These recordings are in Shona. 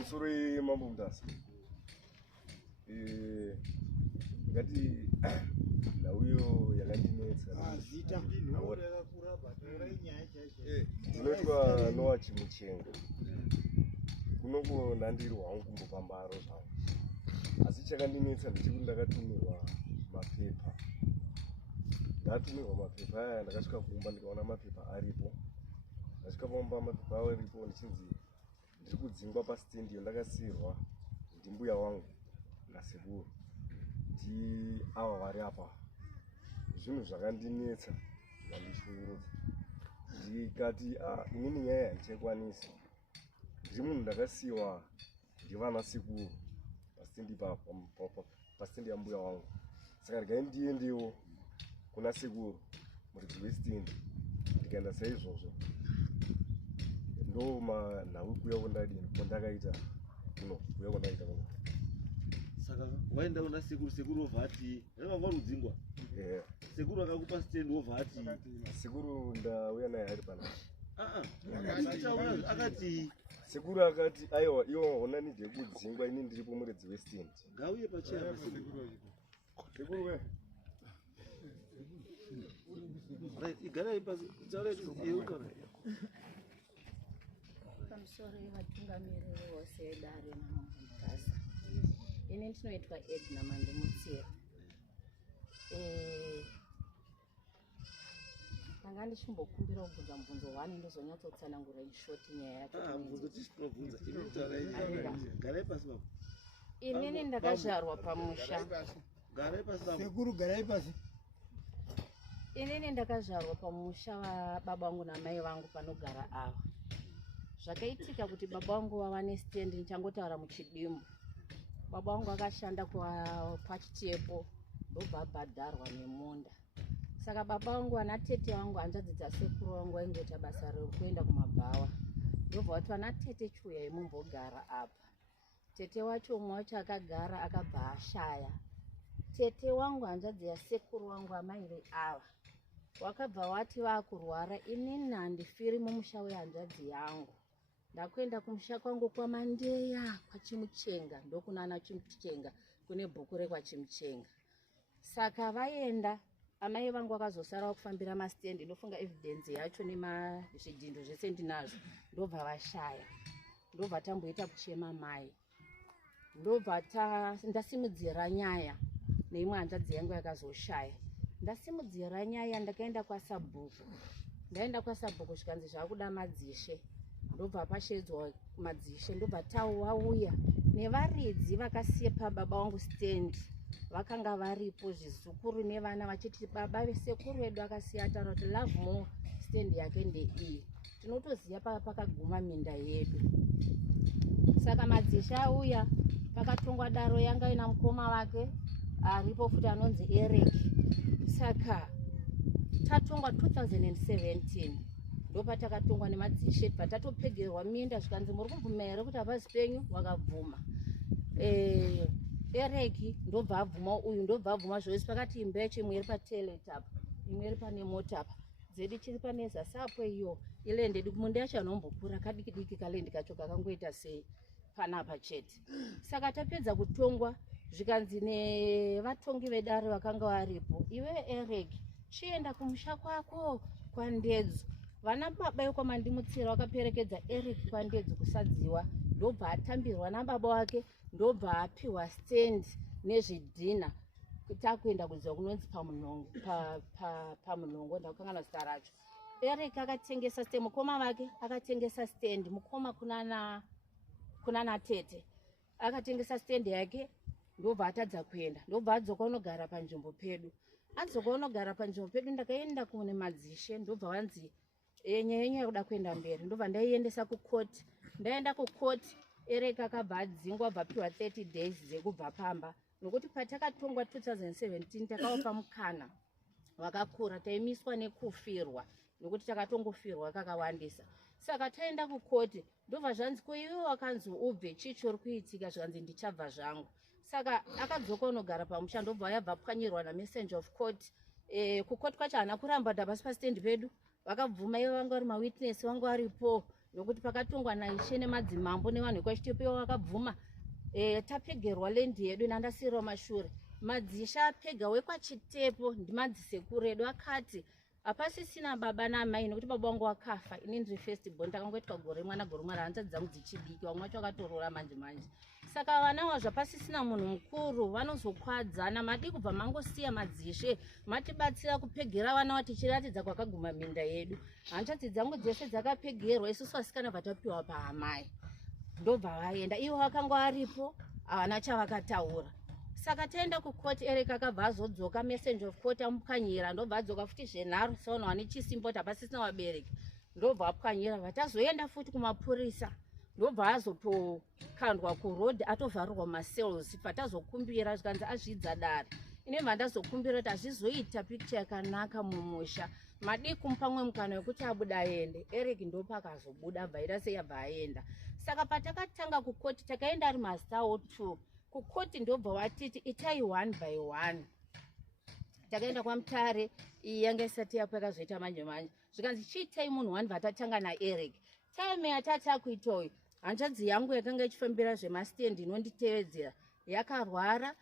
Msuri mambo mtasa. Ngati na huyo yakandinetsa. Zita. Unoitwa Noah Chimuchenga. Kunongo nandirwa wangu kumbopambaro zvangu. Asi chakandinetsa ndechikuti ndakatumirwa mapepa. Ndatumirwa mapepa aya ndakasvika kumba ndikaona mapepa aripo. Ndasvika pamba mapepa awo aripo ndichinzi ndiri kudzingwa pasitendi ndakasiyirwa ndimbuya wangu nasekuru. Ndi ava vari apa. Zvinhu zvakandinetsa zvandishungurudza. Ndikati inini nyaya haichakwanisi. Ndiri munhu ndakasiyiwa ndivana sekuru pasitendi yambuya wangu. Saka regai ndiendewo kuna sekuru muridzi westendi. Ndikaenda saizvozvo ndo manhau kuya kwandadini kwandakaita kuno kuya kwandakaita kuno. Saka waenda una sekuru vhati vanga rudzingwa. Sekuru akakupa stand wovhati. Sekuru ndauya naye ari pana. Akati sekuru akati aiwa iwo ona nidhe kudzingwa ini ndiripo muridzi westendi. Ngauye pachaya sekuru. Sekuru we. Right, igara ipasi tsare yeuka. Pamusoro vatungamiriri vose dare namamutasa. Ini ndinoitwa Edna Mandimutsira. Ndanga ndichimbokumbira kubvunza mubvunzo wani ndozonyatsotsanangura ishoti nyaya yacho. Mubvunzo tichitovhunza. Ini tarai. Garai pasi baba. Inini ndakazvarwa pamusha. Garai pasi baba. Sekuru garai pasi. Inini ndakazvarwa pamusha wababa vangu namai vangu panogara ava. Zvakaitika kuti baba vangu vava nestendi ndichangotaura muchidimbu. Baba vangu akashanda pachitepo ndobva abhadharwa nemunda. Saka baba vangu ana tete vangu hanzvadzi dzasekuru vangu vaingoita basa rekuenda kumabhawa. Ndobva vati vana tete chiuyai mumbogara apa. Tete wacho umwe wacho akagara akabva ashaya. Tete wangu hanzvadzi yasekuru wangu amai veava wakabva wati vakurwara. Inini handifiri mumusha wehanzvadzi yangu. Ndakuenda kumusha kwangu kwaMandeya kwaChimuchenga ndokunana Chimuchenga kune bhuku rekwaChimuchenga. Saka vaenda amai vangu vakazosara kufambira mastendi ndofunga evidence yacho nemazvidhindo zvese ndinazvo ndobva vashaya. Ndobva tamboita kuchema mai. Ndobva ndasimudzira nyaya neimwe hanzvadzi yangu yakazoshaya. Ndasimudzira nyaya ndakaenda kwaSabhuku. Ndaenda kwaSabhuku zvikanzi zvakuda madzishe. Ndobva pashedzwa madzishe ndobva tauya nevaridzi vakasipa baba vangu stendi. Vakanga varipo zvizukuru nevana vachiti baba vesekuru vedu akasiya taura kuti love more stendi yake ndeiyi. Tinotoziva pakaguma minda yedu. Saka madzishe auya pakatongwa daro yanga ina mukoma wake aripo futi anonzi Eric. Saka tatongwa 2017 ndopatakatongwa nemadzishe patatopegerwa minda zvikanzi muri kubvuma here kuti hapazi penyu wakabvuma. Eric ndobva abvuma uyu ndobva abvuma zvose pakati imba yacho imwe iri pateletapa imwe iri pane motapa dzedu chiri pane zasapo iyo ilendedi kumunda yacho anombokura kadiki kalendi kacho kakangoita sei panapa chete. Saka tapedza kutongwa zvikanzi nevatongi vedare vakanga varipo iwe Eric chienda kumusha kwako kwaNdedzo. Vana baba yekwaMandimutsira vakaperekedza Eric kwaNdedzo kusadziwa ndobva atambirwa nababa wake ndobva apiwa stand nezvidhina kuti akuenda kudziwa kunonzi pamunhongo ndakanganwa zita racho. Eric akatengesa stand mukoma wake akatengesa stand mukoma kunana tete akatengesa stand yake ndobva atadza kuenda ndobva adzoka unogara panzvimbo pedu. Adzoka unogara panzvimbo pedu ndakaenda kune madzishe ndobva vanzi nyaya yakuda kuenda mberi ndobva ndaiendesa kukoti. Ndaenda kukoti Eric akabva adzingwa abva piwa 30 days dzekubva pamba nokuti patakatongwa 2017 takaupa mukana wakakura taimiswa nekufirwa nokuti takatongofirwa kakawandisa. Saka taenda kukoti ndobva zvanzi ko iwe wakanzi ubve chichi uri kuitika zvanzi ndichabva zvangu. Saka akadzoka unogara pamusha ndobva yabva pwanyirwa namessenger of court. Kukoti kwacho hana kuramba ndabasi pastendi pedu vakabvuma ivo vanga vari mawitness vangu varipo nokuti pakatongwa naishe nemadzimambo nevanhu vekwachitepewa vakabvuma tapegerwa lendi yedu nandasiyirawo mashure. Madzishe apega wekwachitepo ndimadzisekuru edu akati hapasisina baba namai nokuti baba wangu wakafa, ini ndiri first born, takangoitwa gore mwana hanzvadzi dzangu dzichidiki, vamwe vacho vakatorora manje manje. Saka vana wazva pasisina munhu mukuru vanozokwadzana, madi kubva mangosiya madzishe matibatsira kupegera vana vatichiratidza kwakaguma minda yedu. Hanzvadzi dzangu dzese dzakapegerwa, isusu vasikana vatapiwa paamai ndobva vaenda, ivo vakanga varipo havana chavakataura. Saka taenda kukoti, Eric akabva azodzoka, messenger of court amupwanyira, ndobva adzoka futi zvenharo saona wane chisimbo tapasisina vabereki, ndobva apwanyira. Vatazoenda futi kumapurisa, ndobva azotokandwa kuroad atovharirwa macells. Patazokumbira zvikanzi azvidza dare, ine vandazokumbira kuti hazvizoita picture yakanaka mumusha, madi kumupa mwe mukana wekuti abuda aende. Eric ndopakazobuda bvaira sei abva aenda. Saka patakatanga kukoti takaenda ari mazawo 2 kukoti, ndobva watiti itai 1 by 1. Takaenda kwaMutare, iyi yanga isati yapo yakazoita manje manje, zvikanzi chiitai munhu 1 vatatanga naEric. Time yatati akuitoyo, hanzvadzi yangu yakanga ichifambira zvemastand inonditevedzera yakarwara,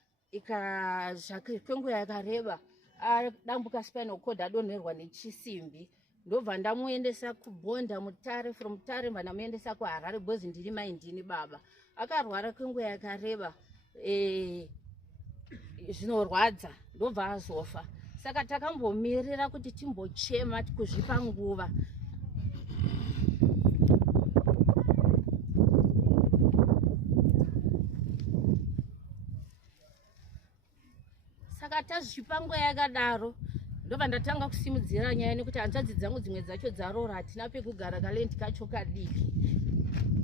kwenguva yakareba adambuka spinal cord adonherwa nechisimbi. Ndobva ndamuendesa kubhonda Mutare, from Mutare mba ndamuendesa kuHarare bozi ndiri mai ndini baba. Akarwara kwenguva yakareba, zvinorwadza, ndobva azofa. Saka takambomirira kuti timbochema kuzvipa nguva. Saka tazvipa nguva yakadaro, ndobva ndatanga kusimudzira nyaya nekuti hanzvadzi dzangu dzimwe dzacho dzarora, hatina pekugara, kalendi kacho kadiki.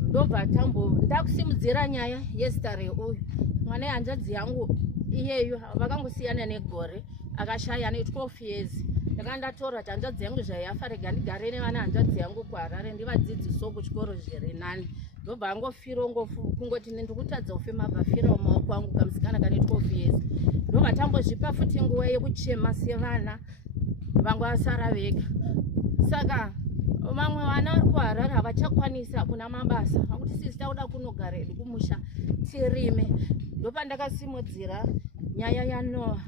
Ndobva ndakusimudzira nyaya yesterday uyu mwana hanzvadzi yangu iyeyo vakangosiyana negore, akashaya ne 12 years. Ndakandatora kuti hanzvadzi yangu zvaiyafa, rega ndigare nevana hanzvadzi yangu kuHarare ndivadzidziso kuchikoro zviri nani. Ndobva angofira kungoti ndikutadza kufema, bvafirawo maoko angu kamusikana kane 12 years. Ndobva tambozvipa futi nguva yekuchema sevana vangu vasara vega. Saka vamwe vana vari kuHarare havachakwanisa kuna mabasa, vakuti sisi tauda kunogara edu kumusha tirime. Ndopandakasimudzira nyaya yaNoah.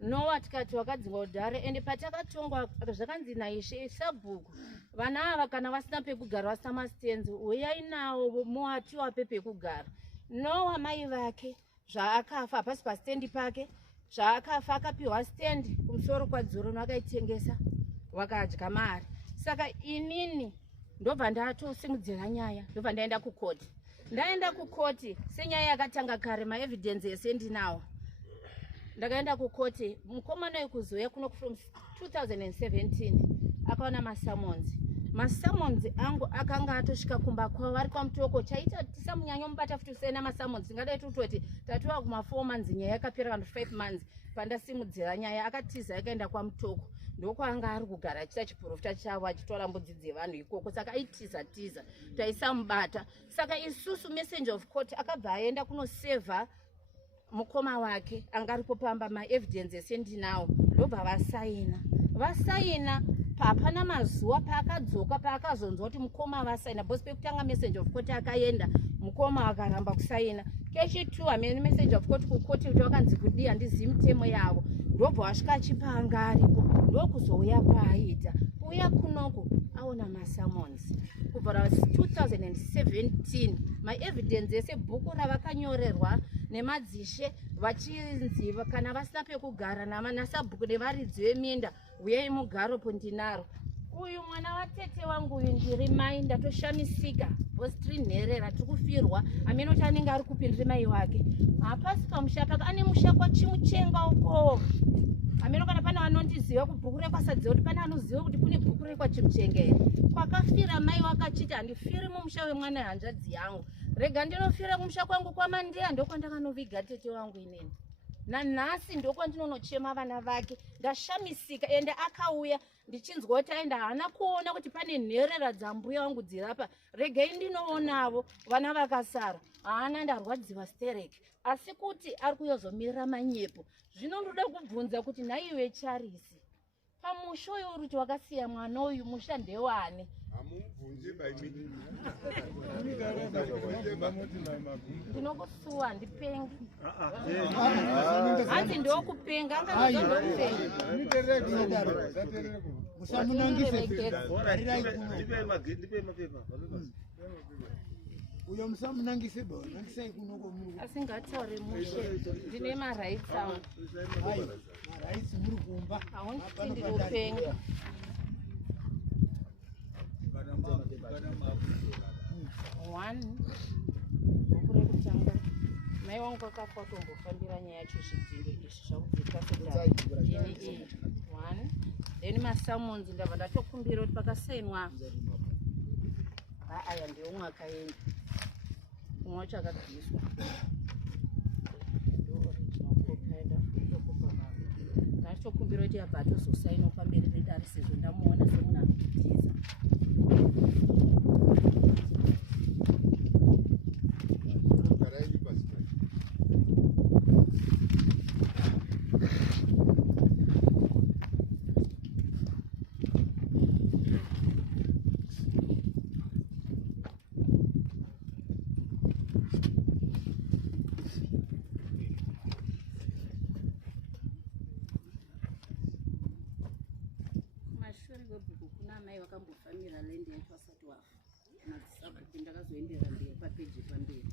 Noah tikati wakadzingwa kudhare, ende patakatongwa zvakanzi naishe sabhuku, vana ava kana vasina pekugara, vasina mastenzi, uyai nawo muatiwape pekugara. Noah mai vake zvaakafa hapasi pastendi pake, zvaakafa akapiwa stendi kumusoro kwadzoro vakaitengesa vakadya mari. Saka inini ndobva ndatosimudzira nyaya, ndobva ndaenda kukoti. Ndaenda kukoti senyaya yakatanga kare, maevidence ese ndinawo. Ndakaenda kukoti, mukomana wekuzoya kuno from 2017 akaona masamonzi angu akanga atosvika kumba kwavo vari kwamutoko. Chaita tisamunyanya mubata futi usena masamonzi, tingadai tutoti tatuva kuma4 months, nyaya yakapera kana 5 months. Pandasimudzira nyaya akatiza akaenda kwamutoko, ndokwaanga ari kugara achiita chiprofita chavo achitora mbudzi dzevanhu ikoko. Saka aitiza taisamubata. Saka isusu messenger of court akabva aenda kunosevha mukoma wake anga aripo pamba, maevidence ese ndinawo. Ndobva vasaina hapana mazuva paakadzoka paakazonzwa kuti mukoma vasaina, bosi pekutanga messenger of court akaenda, mukoma akaramba kusaina. Keshi 2 hamene messenger of court kukoti kuti wakanzi kudii, handizivi mitemo yavo. Ndobva wasvika achipanga aripo, ndokuzouya kwaaita. Kuuya kunoko aona masamonzi kubva 2017, maevidence ese bhuku ravakanyorerwa nemadzishe vachinzi kana vasina pekugara nasabhuku nevaridzi veminda, uyai mugaropo ndinaro. Uyu mwana watete wangu uyu ndiri mai, ndatoshamisika bosi tiri nherera, tiri kufirwa. Amene kuti anenge ari kupi ndiri mai wake, hapasi pamusha pake, ane musha kwaChimuchenga uko. Amene kana pane vanondiziva kubhuku rekwasadziva kuti pane anoziva kuti kune bhuku rekwaChimuchenga here, kwakafira mai wakachiti handifiri mumusha wemwana hanzvadzi yangu, rega ndinofira kumusha kwangu kwaMandeya, ndokwandakanoviga tete wangu inini. Nanhasi ndokwandinonochema vana vake. Ndashamisika, ende akauya ndichinzwa kuti aenda haana kuona kuti pane nherera dzambuya wangu dzirapa, regai ndinoonavo vana vakasara. Haana ndarwadziwa stereki, asi kuti ari kuyozomirira manyepo. Zvino ndoda kubvunza kuti naiwe Charisi, pamusha uyu uri kuti wakasiya mwana uyu, musha ndewani? ndinokusuwa ndipengi hanzi ndokupenga uyo musamunangise bo nangisai kunoko asingataure mushe ndine marights angu marights muri kumba haunditi ndinopenga one bhuku rekutanga mai wangu akafa kutombofambira nyaya yacho zvidhindo izvi zvakudzikaini iyi one then masammons ndabva ndatokumbira kuti pakasainwa aya ndeumwe akaenda umwe wacho akabviswa ndatokumbira kuti abva atozosainawo pamberi pedare sezvo ndamuona semunhu anokutiza mai vakambofamira lendi yacho asati wafa madzisabhuku ndakazoendera mberi papeji pamberi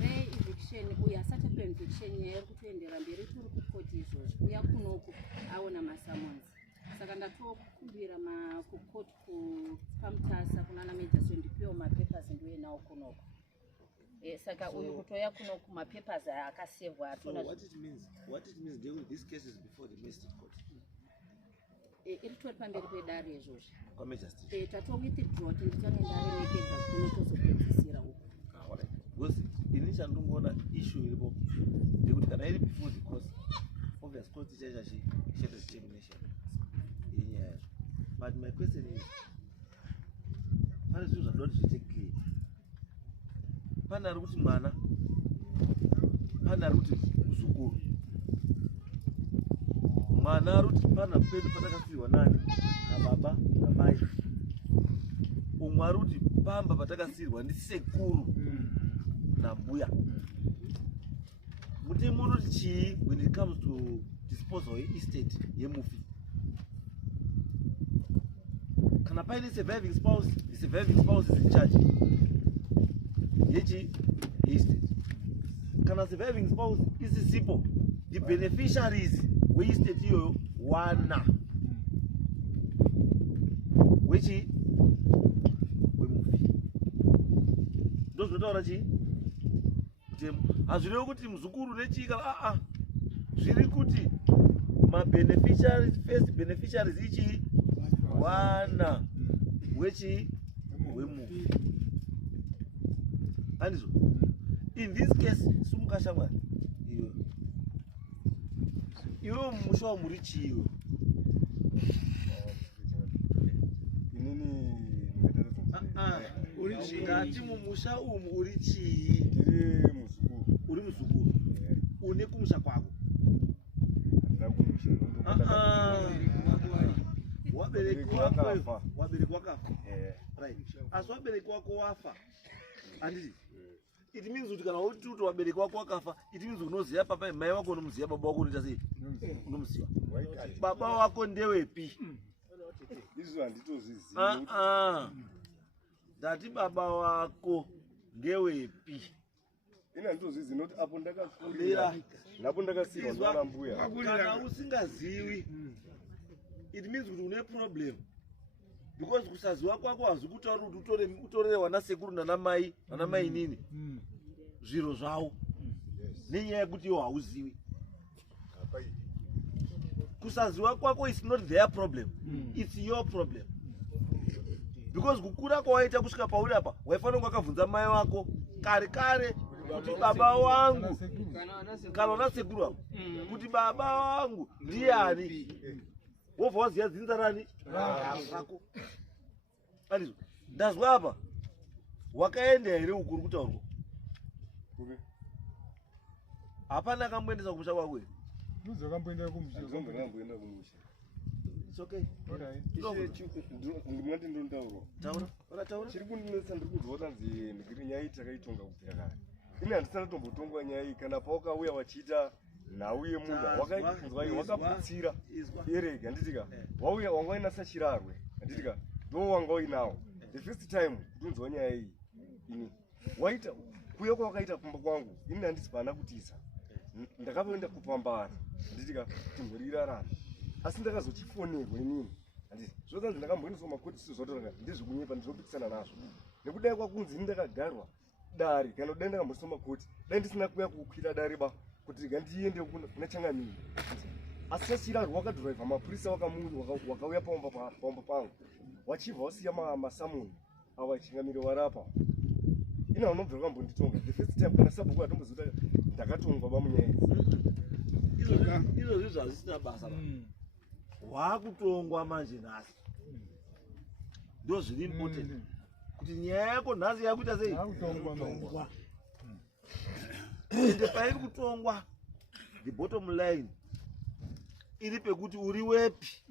re-eviction uyu asati apeeviction nyaya iri kutoendera mberi turi kukoti izvozvo uya kunoku aona masammons saka ndatokumbira kukoti pamutasa kunana major ndipiwo mapapers ndiuye nawo kunoku saka uyu kutoya kunoku mapapers akasevwa atona what it means deal with these cases before the magistrate court iri tori pamberi pedare izvozvo kwamagistrate tatowithdraw tinditane ndaremekedza kuno tozopedzisira uku because ini chandingoona issue iripo ndekuti kana iri before the court obvious court chaita determination yenyaya yacho but my question is pane zvinhu zvinoda kuti zviite clear pane ari kuti mwana pane ari kuti muzukuru mwana ari kuti pana pedu patakasiyiwa nani nababa namai umwe ari kuti pamba patakasiyirwa ndisekuru nambuya mutemo unoti chii when it comes to disposal yeestate yemufi kana paine surviving spouse, the surviving spouse is in charge yechi estate kana surviving spouse isisipo the beneficiaries weestate iyoyo wana wechi wemufi zvinotaura chii mutemo hazvirevi kuti muzukuru nechika zviri kuti mabeneficiaries first beneficiaries ichii wana wechii wemunhu andizvo in this case sumukashamwari iwe mumusha wamuri chiyo ngati mumusha umu uri chii uri muzukuru une kumusha kwako wabereki wakafa right asi wabereki wako wafa handiti it means kuti kana uti kuti wabereki wako wakafa it means unoziva papa mai wako unomuziva baba wako unoita sei unomuziva baba wako ndewepi izvo handitozviziva ndati baba wako ngewepi ina handitozviziva nokuti apo ndakakurira napo ndakasiyirwa nana mbuya kana usingazivi it means kuti une problem because kusaziva kwako hazvi kutaura kuti utorere wana sekuru nana mai nini zviro zvavo nenyaya yekuti iwo hauzivi kusaziva kwako is not their problem it's your problem because kukura kwawaita kusvika pauri apa waifanira kunge wakabvunza mai wako kare kuti baba wangu kana wana sekuru wako kuti baba wangu ndiani wobva waziva dzinza rani rako andizvo ndazwa apa wakaenda here ukuri kutaurwa hapana akamboendesa kumusha kwako here Ndokamboenda kumusha. Ndokamboenda kumusha. It's okay. Ndimati ndontaura. Taura. Chiri kundinetsa ndiri kuzwa kuti ndikiri nyaya takaitonga kubvira kare. Ine handisana tombotongwa nyaya iyi kana paukauya wachiita nhau yemunhu wakaibvunzwa iyo wakaputsira erega handitika wauya wanga wainasa chirarwe handitika ndo wanga uinawo the first time ndinzwa nyaya iyi ini waita kuya kwawakaita kumba kwangu ini handisi pana kutisa ndakatoenda kupambara handitika timhurirarana asi ndakazochifonerwa inini handiti zvozanzi ndakamboendeswa makotisi zvotoranga ndizvokunyepa ndizopikisana nazvo nekudai kwakunzi ini ndakagarwa dari kana dai ndakamboswa makoti dai ndisina kuya kukwira dari ba kuti gandiende kuna Changamire asi sachirarwa wakadhiraivha mapurisa wakauya paomba pangu wachibva wasiya masamoni ava Changamire warapa ina unobva wakambonditonga the first time kana sabhuku atombozota ndakatongwa bamunyaya izvo zvizvo hazvisina basa wakutongwa manje nhasi ndo zviri important kuti nyaya yako nhasi yakuita sei Kutongwa. ende pairi kutongwa the bottom line iri pekuti uri wepi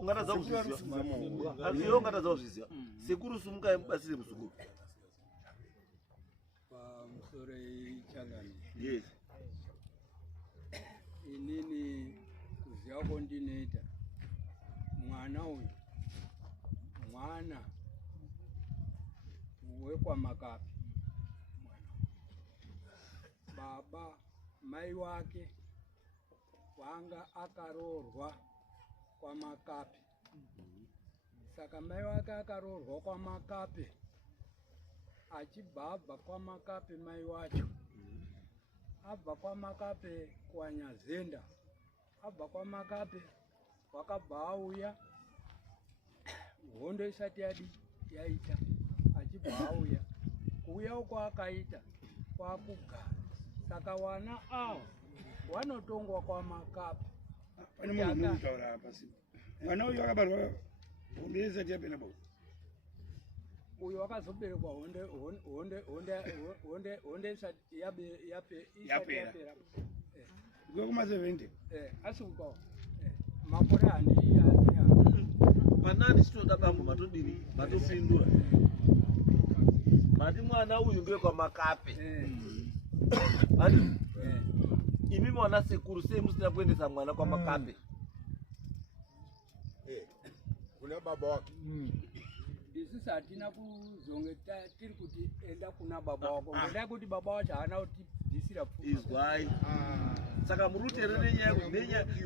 ungatadza kuzviziva sekuru sumuka mubatsire muzukuru pamusoro Changamire. yes Inini kuziva kwandinoita mwana uyu mwana wekwamakapi baba mai wake wanga akaroorwa kwamakapi saka mai wake akaroorwa kwamakapi achibva abva kwamakapi mai wacho abva kwamakapi kuwanyazenda abva kwamakapi wakabva auya hondo isati yaita achibva auya kuuya uko akaita kwakugara saka wana ava wanotongwa kwamakapi pane munhu unokutaura apa si mwana uyu akabarwa hondo isati yapera bau uyu wakazoberekwa honde isati yapera kuya kuma-70 asikukawo makore handi panani chitoda bambo matodini matopindura mati mwana uyu ngewe kwamakape ati imi mwana sekuru sei musina kuendesa mwana kwamakape Kuna baba wake. isisi hatina kuzonge tiri kuti enda kuna baba wako ngendaya kuti baba wacho haana kuti kudhisira pfuma. izwai saka muri kuteerera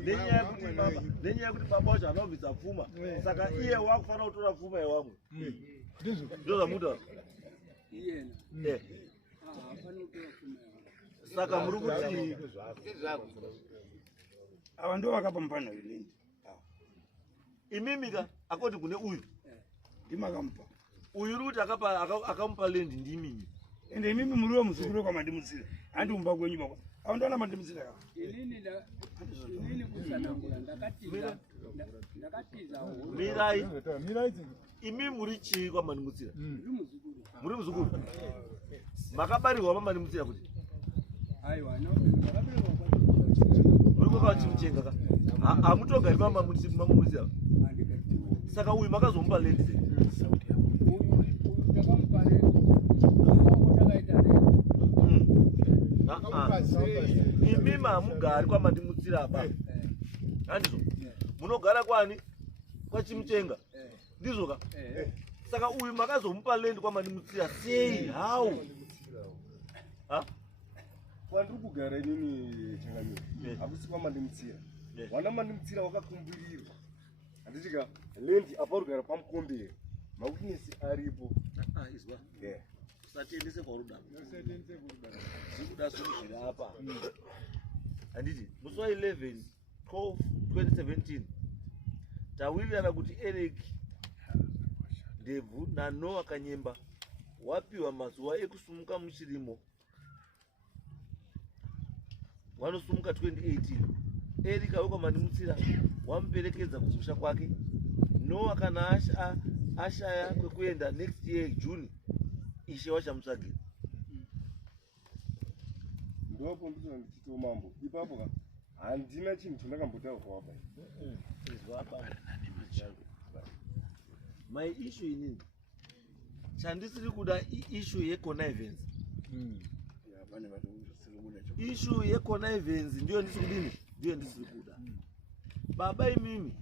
nenyaya yekuti baba wacho haana kubvisa pfuma saka iye wakufanira kutora pfuma yewamwe ndo zvamutaura Iyena. Eh. Hafanira kutora pfuma yawo. saka muri kuti ava ndo vakapa mupanha wenini imimika akoti kune uyu ndimakamupa uyu uri kuti akamupa lendi ndimimi ende imimi muriwo muzukuru kwamandimutsira handimumba kwenyu makwa ava ndoona mandimutsira ka Inini kusanangura ndakatiza mirai imi muri chii kwamandimutsira muri muzukuru makabarirwa mamandimutsira kuti aiwa ndakaberekwa muri kwakava chimuchenga ka hamutogari mamutsira saka uyu makazomupa lendi sei imimi hamugari kwamandimutsira apa handizvo munogara kwani kwachimuchenga ndizvoka saka uyu makazomupa lendi kwamandimutsira sei how kwandiri kugara inini Changamire hakusi kwamandimutsira wana mandimutsira wakakumbirirwa handitika lendi apa rugara pamukombero makutinesi aripo izwa usatiendese kwarudaro zikuda solution apa handiti musi wa 11 12 2017 tawirirana kuti Eric Ndebvu naNoah Kanyemba wapiwa mazuva ekusumuka muchirimo wanosumuka 2018 Eric auka mandimutsira wamuperekedza kumusha kwake Noah kana ashaya kwekuenda next year June ishe wachamutsvagira ndopo ndizvo ndichito mambo ipapo ka handina chinhu chandakambotaurwa apa my issue inini chandisiri kuda issue yeconnivance issue yeconnivance ndiyo ndisiri kudini ndiyo ndisiri kuda baba imimi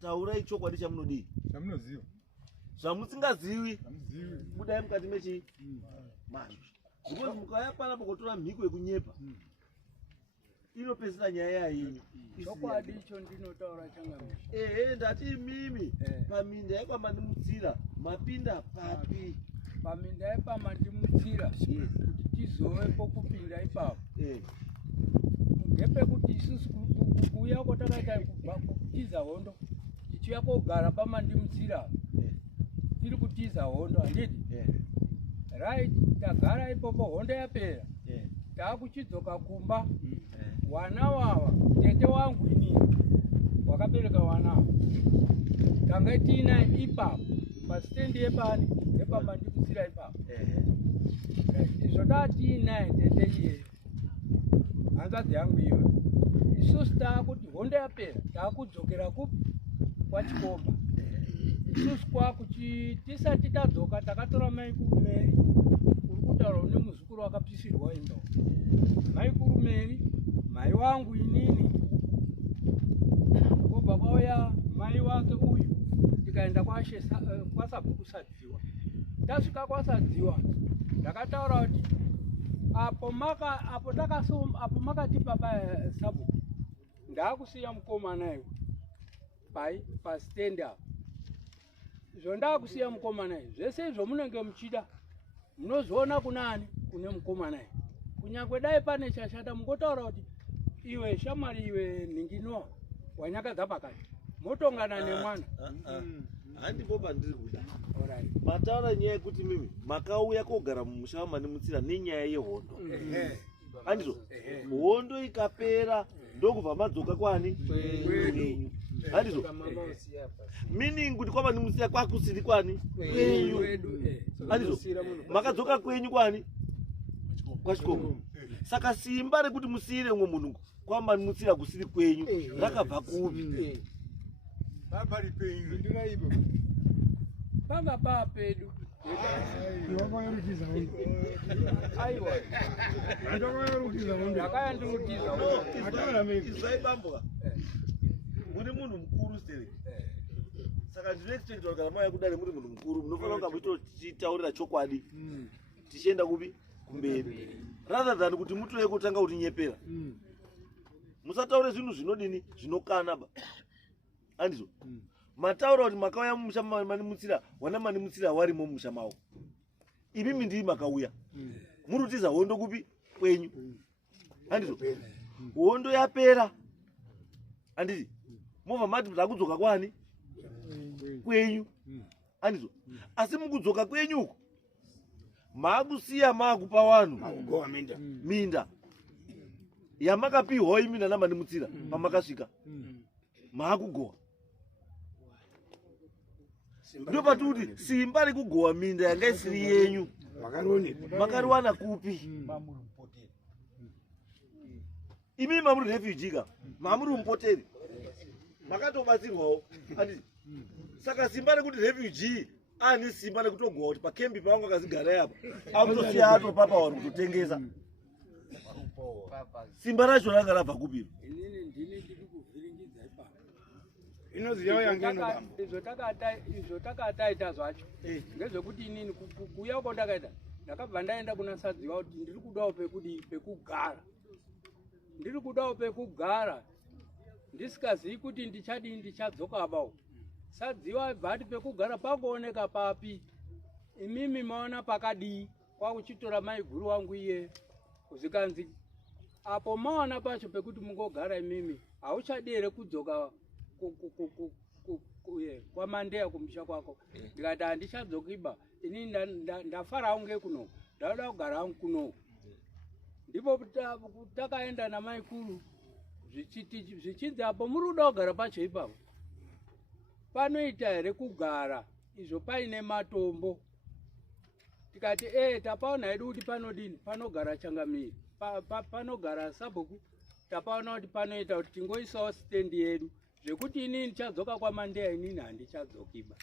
taurai chokwadi chamunodii chamunoziva zvamusingazivi budai mukati mechi mazvo because mukauya panapo kutora mhiko yekunyepa inopedzisa nyaya yayenyu chokwadi icho ndinotaura Changamire. ehe ndati imimi paminda yakwamandimutsira mapinda papi Paminda yepamandimutsira kuti tizove pokupinda ipapo ngepekuti isusu kuuya kwatakaita kutiza hondo tichiuya kogara pamandimutsira tiri kutiza hondo handiti right tagara ipopo hondo yapera taakuchidzoka kumba wana wava tete wangu inini wakabereka wana ava tanga tiina ipapo pasitendi yepani yepamandimutsira ipapo izvo taatiinaye tete iye hanzvadzi yangu iwe isusu taakuti hondo yapera taakudzokera kupi kwachikomba isusu kwakuti tisati tadzoka takatora maikuru Meri uri kutaura une muzukuru wakapisirwa imba maikuru Meri mai wangu inini kubva kwauya mai wake uyu tikaenda kwasabhuku sadziwa tasvika kwasadziwa ndakataura kuti apo makatipa pasabhuku ndaakusiya mukomana iwe pasitendi apo izvo ndaakusiya mukomana iwe zvese izvo munenge muchida munozoona kunani kune mukomana iwe kunyangwe dai pane chashata mungotaura kuti iwe shamwari iwe Ninginoa wanyakadza pakati motongana nemwana handipo pandiri kuda mataura nyaya yekuti mimi makauya kogara mumusha wamandimutsira nenyaya yehondo handizvo hondo ikapera ndokubva madzoka kwani kwenyu handizvo meaning kuti kwamandimutsira kwakusiri kwani kwenyu handizvo makadzoka kwenyu kwani kwachikomba saka simba rekuti musiyire umwe munhu kwamandimutsira kusiri kwenyu rakabva kupi panga papedu aiwa ndakayandurutiza izvaibambuka muri munhu mukuru sere saka ndinoexpect kuti kana mauya kudare muri munhu mukuru munofanira kunga muchitaurira chokwadi tichienda kupi kumberi rather than kuti mutore kutanga utinyepera. Musataure zvinhu zvinodini zvinokana ba. Andizo. Mataura kuti makauya mumusha manimutsira wana manimutsira warimo mumusha mawo. Imimi ndiri makauya. Murutiza hondo kupi kwenyu. Andizo. Hondo yapera. Anditi. Mova mati takudzoka kwani? Kwenyu. Andizo. Asi mukudzoka kwenyuko. Makusiya makupa vanhu makugowa minda. Yamakapiwa imina namanimutsira pamakasvika. Makugowa. Ndo patuti simba rekugowa minda yanga isiri yenyu. Makariwana kupi? Imi mamuri refugee ka. Mamuri mumpoteri. Makatobatsirwawo. Anditi. Saka simba rekuti refugee ani simba rekutogowa kuti pakembi pavangu akazigara apa. Akutosiya ato papa wari kutotengesa. Simba racho ranga rabva kupi? Inini ndini ndiri kuvhiringidza ipapo. Inoziyawo yangeno baba. Izvo takataita zvacho ngezvekuti inini kuuya uko ndakaita ndakabva ndaenda kuna sadziwa kuti ndiri kudawo pekugara. Ndiri kudawo pekugara ndisikazii kuti ndichadzoka apawo. Sadziwa bvati pekugara pakuoneka papi. Imimi maona pakadii kwakuchitora mai guru wangu iye kuzikanzi apo maona pacho pekuti mungogara imimi hauchadi here kudzoka kwa Mandeya kumusha kwako. Ndikati handichadzokiba ini ndafara hangu ngekuno ndauda kugara hangu kuno. Ndipo takaenda namai kuru zvichinzi apo muri kuda kugara pacho ipapo panoita here kugara izvo paine matombo. Tikati tapaona hedu kuti panodini panogara changamiri panogara sabhuku tapaona kuti panoita kuti tingoisawo stendi yedu zvekuti inini ndichadzoka kwaMandeya inini handichadzokiba.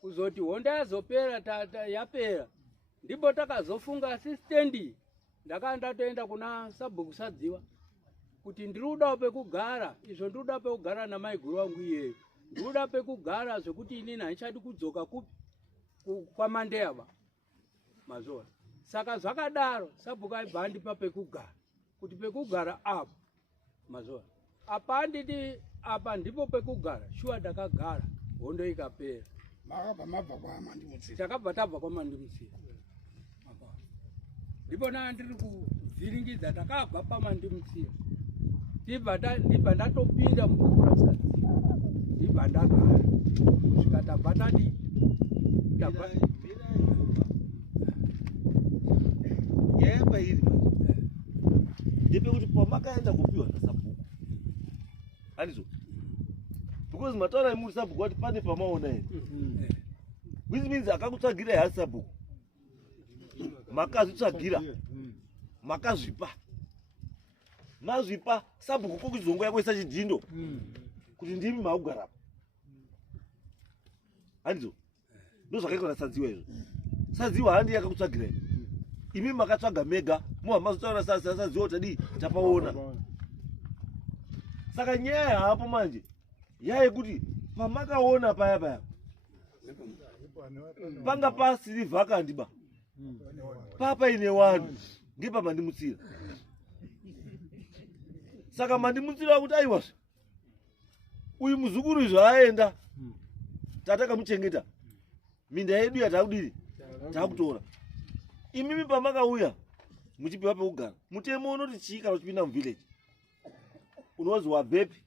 Kuzoti honda yazopera yapera ndipo takazofunga asistendi ndakandatoenda kuna sabhuku sadziwa kuti ndiri kudawo pekugara izvo ndiri kuda pekugara namai guru wangu iyeyo ndiri kuda pekugara zvekuti inini handichadi kudzoka kupi kwaMandeya ba mazuva. Saka zvakadaro sabhuku aibva andipa pekugara kuti pekugara apo mazuva apa anditi apa ndipo pekugara shuwa ndakagara hondo ikapera. Makabva mabva kwaMandimutsira. Takabva tabva kwaMandimutsira. Ndipo ndiri kuvhiringidza takabva paMandimutsira. Ndibva ndatopinda mupurasati. Ndibva ndagara. Kusvika tabva tadi. Nyaya pairi ndepekuti pamakaenda kupiwa nasabhuku. Andizo. Because mataura emuri sabhuku kuti pane pamaona here. Which means akakutsvagira hasi sabhuku. Makazvitsvagira. Makazvipa. Mazvipa sabhuku kokuzongo yakuisa chidhindo. Kuti ndimi makugara. Andizo. Ndozvakaitwa nasadziwa izvo. Sadziwa handi yakakutsvagira. Imi makatsvaga mega muhamazotaura sadziwa tadi tapaona. Saka nyaya hapo manje yayekuti pamakaona paya panga pasiri vacant ba papa ine wanhu ngepaMandimutsira. Saka Mandimutsira kuti aiwa uyu muzukuru zvaaenda tatakamuchengeta minda yedu yatakudiri takutora. Imimi pamakauya muchipiwa pekugara mutemo unoti chii kana uchipinda muvillage unozi wabhepi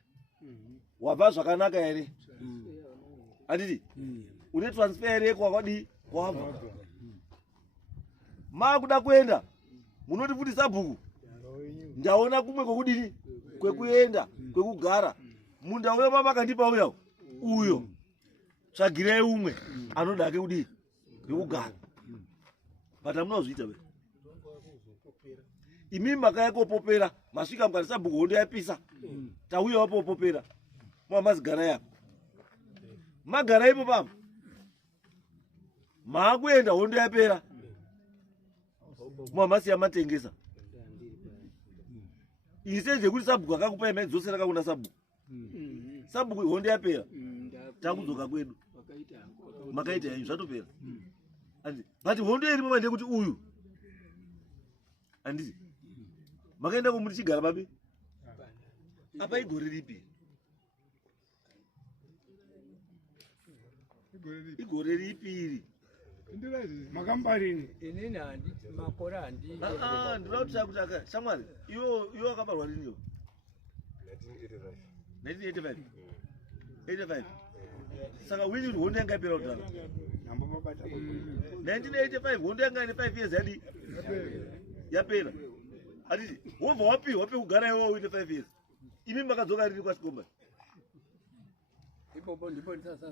wabva zvakanaka here anditi une transfer here kwakwadii kwabva. Makuda kuenda munoti futi sabhuku ndaona kumwe kwekudini kwekuenda kwekugara munda uyo mamakandipa uya uyo tsvagirei umwe anoda ke kudii kwekugara. But munozviita we imi makaya kopopera masvika mukati sabhuku hondo yapisa tauyawo popopera mwamazigara yapo magara ipo pamo maakuenda hondo yapera mwamasiya matengesa isenje kuti sabhuku akakupa imene dzosera kuna sabhuku sabhuku hondo yapera takudzoka kwedu makaita yanyu zvatopera. But hondo iripo manje kuti uyu Anditi. Makaenda kumuri chigara babi. Apa igore ripi? Igore ripi? Makambarini. inini handiti makore handii Ndinoda kuti kutaka shamwari iwo akabarwa rini iwo? 1985. 85. Saka wini hondo yanga yapera kutara. Nambo mabata. 1985 hondo yanga ine 5 years yadi yapera. Anditi wobva wapi kugara iwo uine 5 years. Imi makadzoka riri kwachikomba. ipopo ndipo ndisasa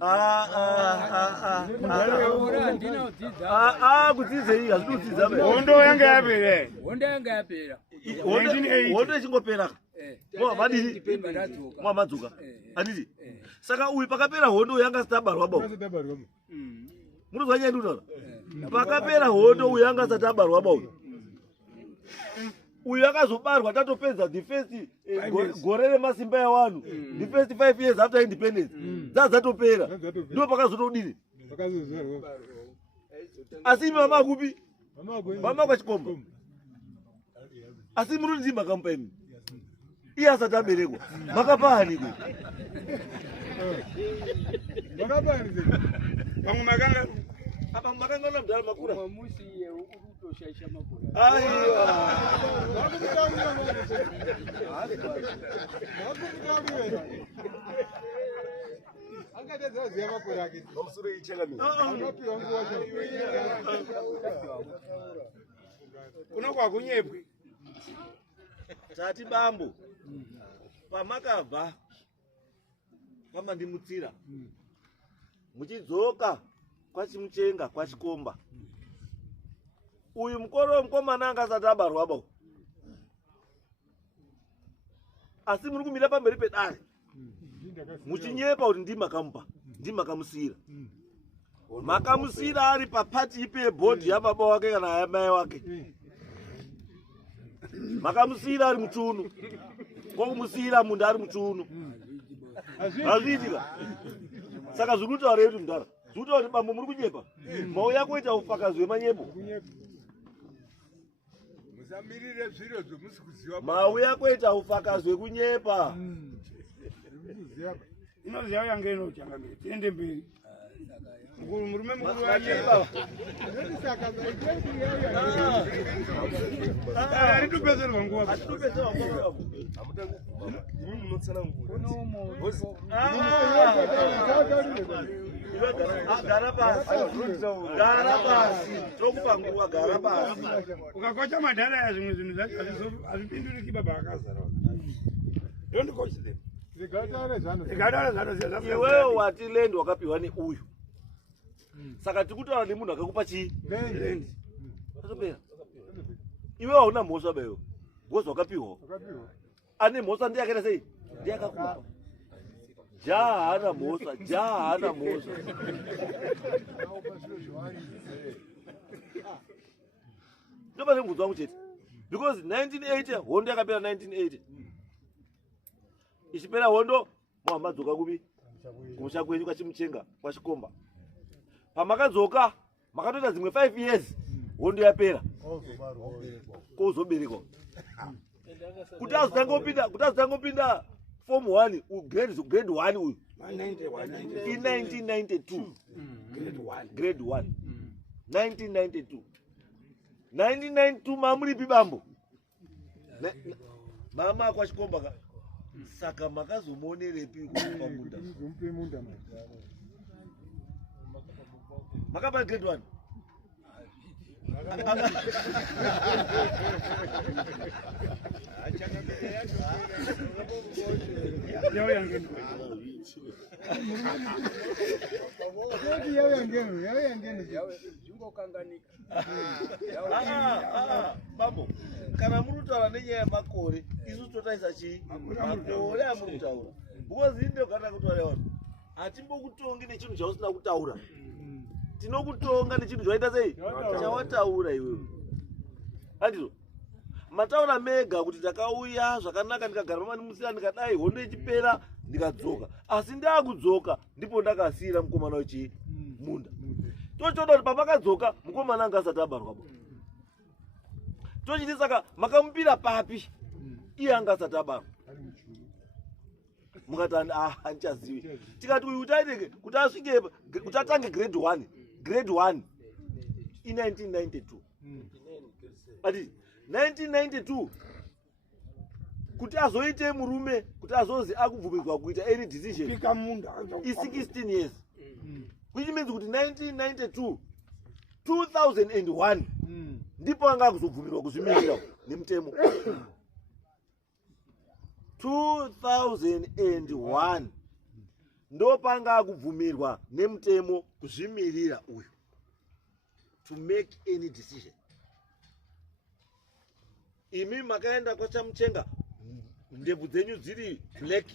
Makore handina kudzidza kudzidzei hazvidi kudzidza be. Hondo yanga yapera. hondo yanga yapera Hondo ichingopera. Vadini? ndadzoka Mwamadzoka. Anditi. Saka uyu pakapera hondo yanga sitabarwa bau. Munozwa nyaya ndinotaura? Pakapera hondo uyu yanga asati abarwa bau. Uyu akazobarwa tatopedza the first gore remasimba yawanhu. The first 5 years after independence. Dzatopera. Ndipo pakazotodini. Asi imi mama kupi? Mama kwachikomba. Asi muri ndima kampeni. Iye asati aberekwa. Makapani kwe. Pamwe makanga Apa makangana mdala makura. mwamusi iye ukutoshaisha makore Aiwa. Pamusoro ichengamira. kuno kwakunyepwe. Tati bambo. Pamakabva. Pamandimutsira. Muchidzoka kwachimuchenga kwachikomba. Uyu mukomana anga asati abarwa bau. Asi muri kumira pamberi pedare. Muchinyepa kuti ndimakamupa. Ndimakamusira. Makamusira ari papati ipe bhodhi yababa wake kana yamai wake. Makamusira ari muchunu. Kokumusira mundu ari muchunu. Hazviitika. Saka zvirikutaura kuti mudhara. Zvirikutaura kuti bambo muri kunyepa. Mauya kuita ufakazi wemanyepo. Musamirire zviro zvomusikuziva. Mauya kuita ufakazi wekunyepa. Inoziva yanga inochangamira. Tiende mberi. Murume mukuru Makacheba. aritopedzerwa nguva. Atitopedza nguva. Imi munotsanangura. Gara pasi. Tokupa nguva gara pasi. Ukakocha madhara ya zvimwe zvinhu zvacho hazvipinduriki baba akazara. Don't coach them. Zikatare zvano ziya. Iwewe wati land wakapiwa neuyu. Saka tikutaura nemunhu akakupa chii? Atopera. Iwewe hauna mhosva beyo. Gozi wakapiwa. Ane mhosva ndiye akaita sei? Ndiye akakupa. Jaha hana mhosva. Ndoba nemubvunzo wangu chete. Because 1980 hondo yakapera 1980. Ichipera hondo mwamadzoka kupi? Kumusha kwenyu kwachimuchenga kwachikomba. Pamakadzoka makatoita dzimwe 5 years hondo yapera. Kozoberekwa. Kuti azotangopinda form 1 grade 1 uyu. In 1992. Grade 1. 1992. 1992 mamuripi bambo. Mama kwachikomba ka. Saka makazomuonerepi kumunda. Makapa grade 1. Bambo, kana murutaura nenyaya yemakore, isu totaisa chii? Makore amurutaura. Because inde kana kutaura vanhu. Hatimbokutongi nechinhu chausina kutaura. Tinokutonga nechinhu chaita sei? Chawataura iwewe. Handizvo? Mataura mega kuti takauya zvakanaka ndikagara pamanimusira ndikadai hondo ichipera ndikadzoka. Asi ndakudzoka ndipo ndakasiyira mukomana wechii? Munda. Tochoda kuti pamakadzoka mukomana anga asati abarwa. tochiti saka makamupira papi iye anga asati abarwa mukati andichazivi tikati uyu utaiteke kuti asvike kuti atange grade 1 in 1992 ati 1992 kuti azoite murume kuti azozi akubvumirwa kuita any decision i16 years which means kuti 1992 2001 ndipo anga akuzobvumirwa kuzvimirira nemutemo 2001 ndo panga akubvumirwa nemutemo kuzvimirira uyu to make any decision. Imi makaenda kwaChamuchenga ndebvu dzenyu dziri black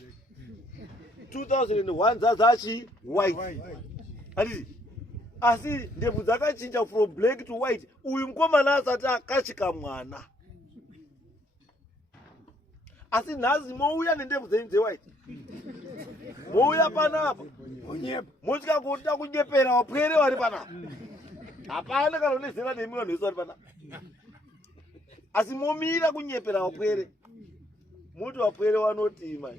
2001 dzazachi white ati asi ndebvu dzakachinja from black to white uyu mukomana asati akachika mwana asi nhazi mouya nendebvu dzenyu dzewhite mouya panapa mosvika kuda kunyepera wapwere wari panapa hapana kana unezera nemi vanhu vese vari panapa asi momira kunyepera wapwere muti wapwere wanotima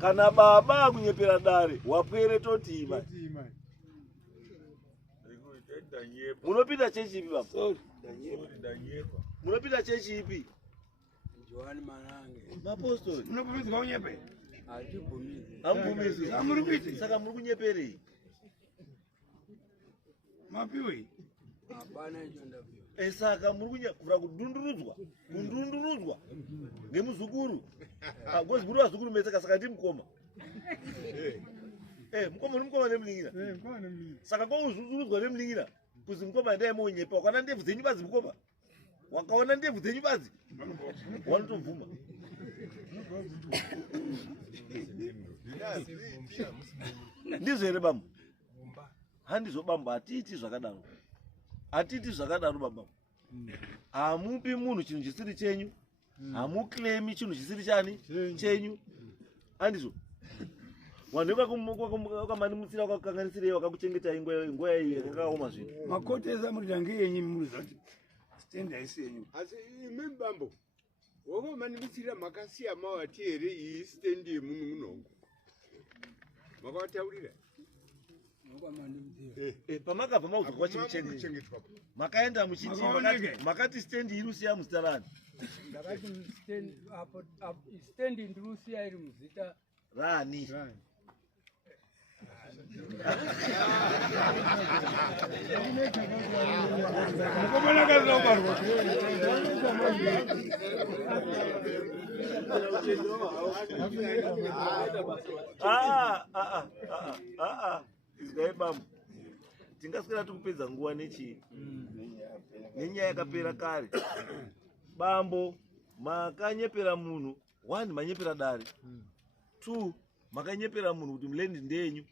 kana baba kunyepera dare wapwere totima munopita chechi ipi baba munopita chechi ipi Joani Manange. mapostori Munobvumidza kunyepe. amubvumisi Amuri kuiti. saka muri kunyeperei Mapiwe. Hapana hicho ndavyo. saka muri kuvura kundundurudzwa ngemuzukuru gozi muri vazukuru meseka saka ndi mukoma mukoma uri mukoma nemuningira saka kwauzundurudzwa nemuningira kuzi mukoma ndai mounyepa wakaona ndebvu dzenyu badzi mukoma wakaona ndebvu dzenyu badzi wanotobvuma ndizvo here bambo handizvo bambo hatiiti zvakadaro baba hamupi munhu chinhu chisiri chenyu hamuklemi chinhu chisiri chani chenyu handizvo vanhu vakamanimutsira vakakanganisirei vakakuchengetai nguva iyo yakakaoma zvinhu Makoti esa muri tangi yenyu muri zati. Stand haisi yenyu. Asi imwe bambo wakamanimutsira makasiya mawati here iyi stendi yemunhu munhongo makavataurira pamakabva maudza kwachimuchengetwa makaenda muchiti makati stendi iri usiya muzita rani ndakati stendi ndirusiya iri muzita rani Mukomana kazi ubarwa. izgai bambo tingaswera tikupedza nguva nechii nenyaya yakapera kare bambo makanyepera munhu 1 manyepera dare 2 makanyepera munhu kuti mulendi ndenyu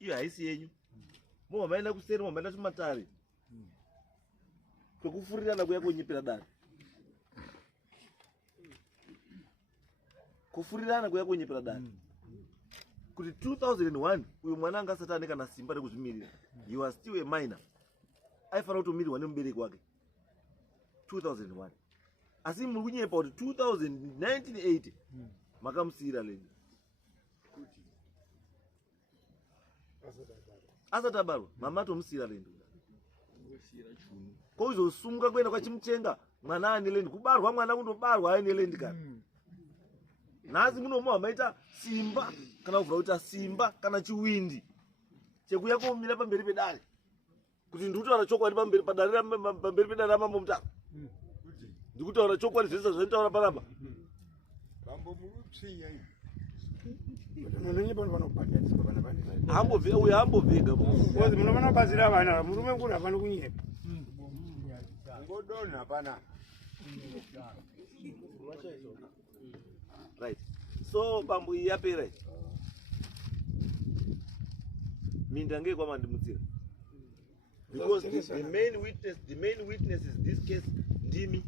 iyo haisi yenyu mobva maenda kuseri mobva maenda tumatare kwekufurirana kuya konyepera dare kufurirana kuya konyepera dare kuti 2001 uyu mwana anga asati ane kana simba rekuzvimirira he was still a minor aifanira kutomirirwa nemubereki wake 2001 asi muri kunyepa kuti 1980 makamusiyira lendi asati abarwa mama atomusiyira lendi koizosumuka kuenda kwaChimuchenga mwana ane lendi kubarwa mwana kundobarwa aine lendi kana nhasi munomuwa maita simba kana kuvhura kuita simba kana chiwindi chekuya komira pamberi pedare kuti ndikutaura chokwadi pamberi pedare ramambo mutaro ndikutaura chokwadi zvese zvanitaura panapa bambo muri kupsinya ini Munonyepa vanobhadhariswa vana vane. uyu hambovhega Kozi munovana batsira vana murume kuti hapana kunyepa. ngodonha pana right so bambo iyi yapera minda ngei kwamandimutsira because the main witness is this case ndimi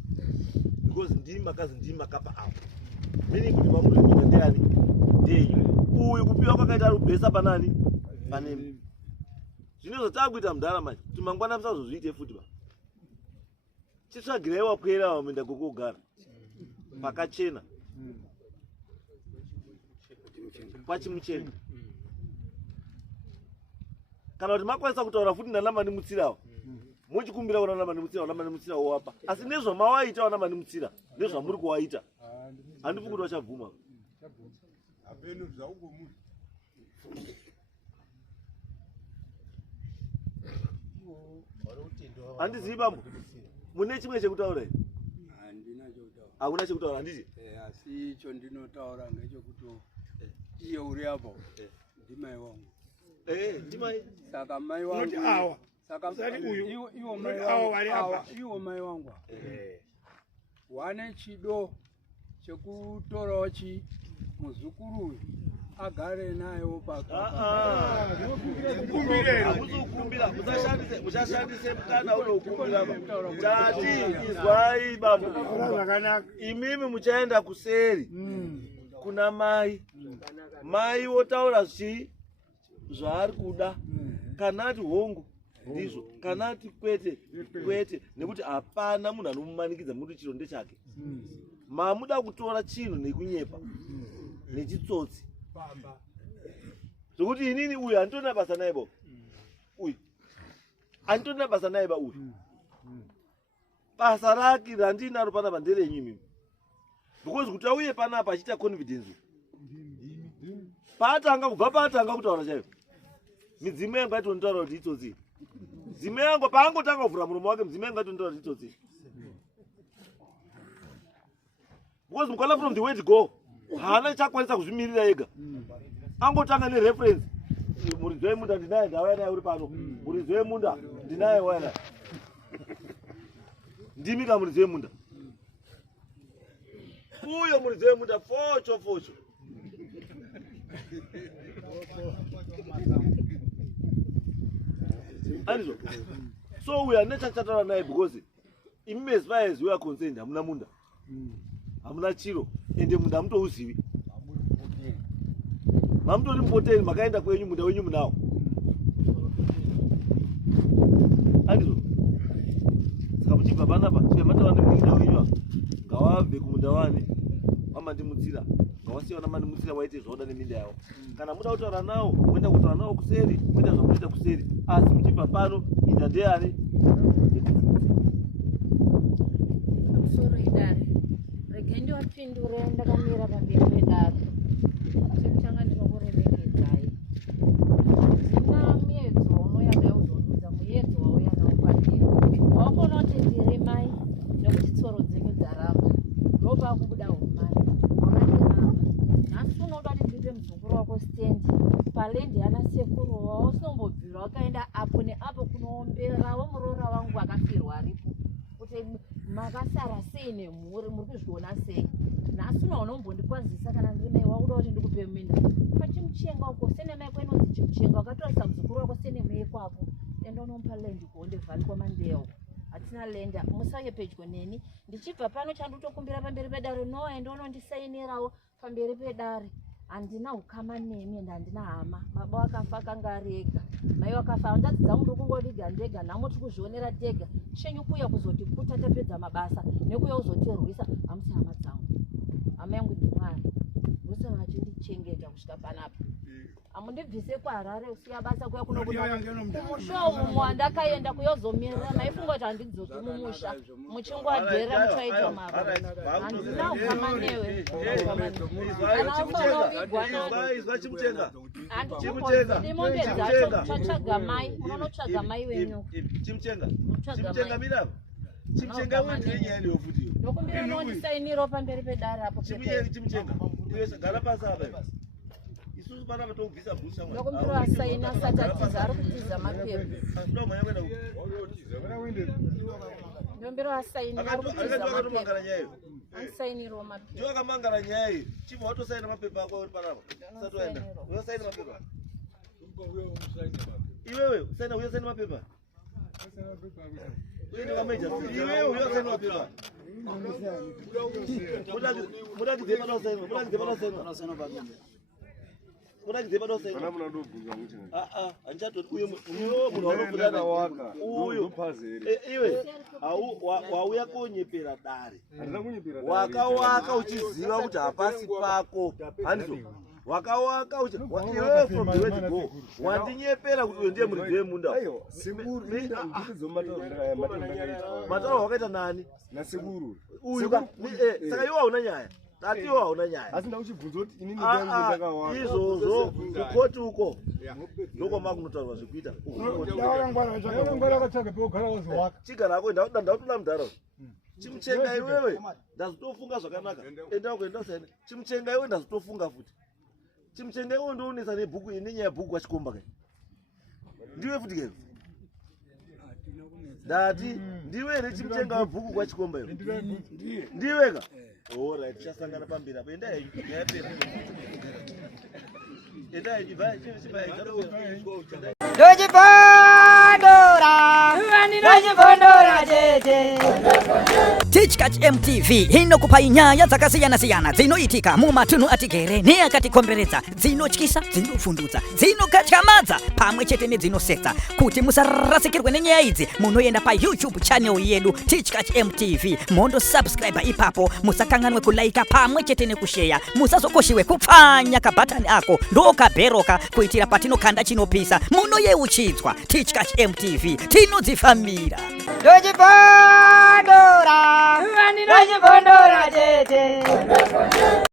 because ndimi makazi ndimi makapa awo meaning kuti mamurikuita ndeani ndenyu uyu kupiwa kwakaita rubhesa panani panemi Zvinozo takuita mudhara manje kuti mangwana musazozviite futi ba. Chitsvagirai wakwera wamuenda kokugara pakachena pachimucheni. Kana kuti makwanisa kutaura futi naNamani Mutsirawo muchikumbira kuna Namani Mutsirawo, Namani Mutsirawo wapa. Asi nezvamawaita waNamani Mutsira nezvamuri kuwaita handifungi kuti vachabvuma. Apeno zvaugomu. Handizivi bambo. Mune chimwe chekutaura here? Handina chekutaura. Hakuna chekutaura handiti? Asi icho ndinotaura ngechekuti iye uri apo ndimai wangu. Ndimai. Saka mai wangu. Unoti awa. Saka iwo mai Awa vari apa. wangu. Iwo mai wangu. Wane chido chekutorawo muzukuru agare nayo Hamuzokumbira, muchashandise mukana unokumbira. Tati izwai bambo. Imimi muchaenda kuseri kuna mai. Mai wotaura zvaari kuda. Kanati hongu ndizvo, kanati kwete kwete, nekuti hapana munhu anomumanikidza muri chironde chake. Mamuda kutora chinhu nekunyepa nechitsotsi. Zvokuti inini uyu handitona basa naye bo. Uyu handitona basa naye ba uyu. Basa rake randinaro panapa nderenyu mimi. Because kuti auye panapa achiita confidence. Patanga kubva patanga kutaura chaiyo. Midzimu yangu yatonitaura kuti itsotsi. Midzimu yangu paangotanga kuvhura muromo wake, midzimu yangu yatonitaura kuti itsotsi. Because mukana from the way to go, haana chakwanisa kuzvimirira ega. Angotanga nereference. Muridzi wemunda ndinaye ndauya naye uri pano. Muridzi wemunda ndinaye wauya naye. Ndimi ka muridzi wemunda. Uyo muridzi wemunda focho focho. Anizvo. So we are not chatara naye because imi as far as we are concerned hamuna munda. Hamuna chiro ende munda hamutouzivi. Mamutori mpoteni makaenda kwenyu munda wenyu munawo. Anizvo. Saka muchibva panapa chemataura nemunda wenyu ngawabve kumunda wani Namani Mutsira. Ngawasiya Namani Mutsira waite zvoda neminda yawo. Kana muda kutaura nawo muenda kutaura nawo kuseri, muenda zvamuita kuseri. Asi muchibva pano minda ndeyani? Pamusoro idare regai ndiwapindure ndakamira pamberi pedare. Chekutanga ndinokuremekedzai. Ndina muyedzo unouya uzondudza muyedzo wauya nawo kwandiri. Wakona kuti ndiri mai nekuti tsoro dzenyu dzaramba. Ndopakubuda umai wakandiramba. Nhasi unoda kuti ndipe muzukuru wako stendi palendi yana sekuru wausimbobvira wakaenda apo neapo kunoomberawo muroora wangu akafirwa aripo. Kuti makasara sei nemhuri muri kuzviona sei. Nhasi unombondikwazisa kana ndiri mai wakuda kuti ndikupe minda. Pachimuchenga uko sene mai kwenonzi chimuchenga wakatorasa muzukuru wako sene mai kwapo. Enda unomupa lendi kuonde vhali kwamandeyo. Hatina lenda musauye pedyo neni. Ndichibva pano chandotokumbira pamberi pedare no ende unondisainirawo pamberi pedare. Handina ukama nemi ende handina hama. Baba wakafa akanga ari ega. Mai wakafa handadzi dzangu ndokungoviga ndega. Nhamo tiri kuzvionera tega. Shenyu kuya kuzotiputa tapedza mabasa nekuya kuzotirwisa hamusi hama dzangu. Hama yangu ndimwari. Ndose vachindichengeta kusvika panapa. Amundibvise kuHarare usiya basa kuya kumusha umu wandakaenda kuyozomirira maifunga kuti handidzoki mumusha muchingwadhera muchaitwa mava handina ukama newe kana ufanovigwa nani mombe dzacho muchatsvaga mai munonotsvaga mai wenyu Chimchenga wendirenyani yofuti ndokumbira nondisainiro pamberi pedare apo chimchenga uyesa gara pasa apa isusu panapa tobvisa bhusa mwana ndokumbira asaina asati atiza ari kutiza mapepa ndokumbira asaina ari kutiza mapepa andisainiro mapepa ndiwo akamangara nyaya iyi chibva watosaina mapepa ako uri panapa usati waenda uyosaina mapepa iwewe usaina uyosaina mapepa uende wameja iwewe uyosaina mapepa mudakidze pana usaina Unagidze padosa Kana muna dobvunza kuti. Anchato uyo munhu wanofundana waka. Uyo Pazere. Iwe wauya konyepera dare. Andina kunyepera dare. Wakawaka uchiziva kuti hapasi pako. Handizo. Wakawaka iwe from the word go. Wandinyepera kuti uyo ndiye muri gwemunda. Ayo, Seguru ndidzo matoro wakaita nani? Na Seguru. Uyu saka iwe hauna nyaya. Tatiwa hauna nyaya. Asi ndauchibvunza kuti inini ndangu ndakawaka. Izvozvo kukoti uko ndoko makunotaurwa zvekuita. Chigara hako ndautoda mudhara. Chimuchenga iwewe ndazotofunga zvakanaka. Enda kuenda usene. Chimuchenga iwe ndazotofunga futi. Chimuchenga iwe ndounesa nebhuku inenyaya yebhuku kwachikomba kai. Ndiwe futi ke. Dati ndiwe ere chimuchenga webhuku kwachikomba iwe. Ndiwe ka. Alright, tichasangana pambira. Enda henyu. Yapera. Enda henyu vai chibai. Dojibondora jeje. Teachcatch MTV inokupa nyaya dzakasiyana-siyana dzinoitika mumatunhu atigere neakatikomberedza, dzinotyisa, dzinofundutsa, dzinokatyamadza pamwe chete nedzinosetsa. Kuti musarasikirwe nenyaya idzi, munoenda paYouTube channel yedu Teachcatch MTV, mondo subscribe ipapo, musakanganwe kulaika pamwe chete nekushare, musazokoshiwe kupfanya kabhatani ako ndokabheroka kuitira patinokanda chinopisa munoyeuchidzwa. Teachcatch MTV tinodzifamira. Dojibondora jeje.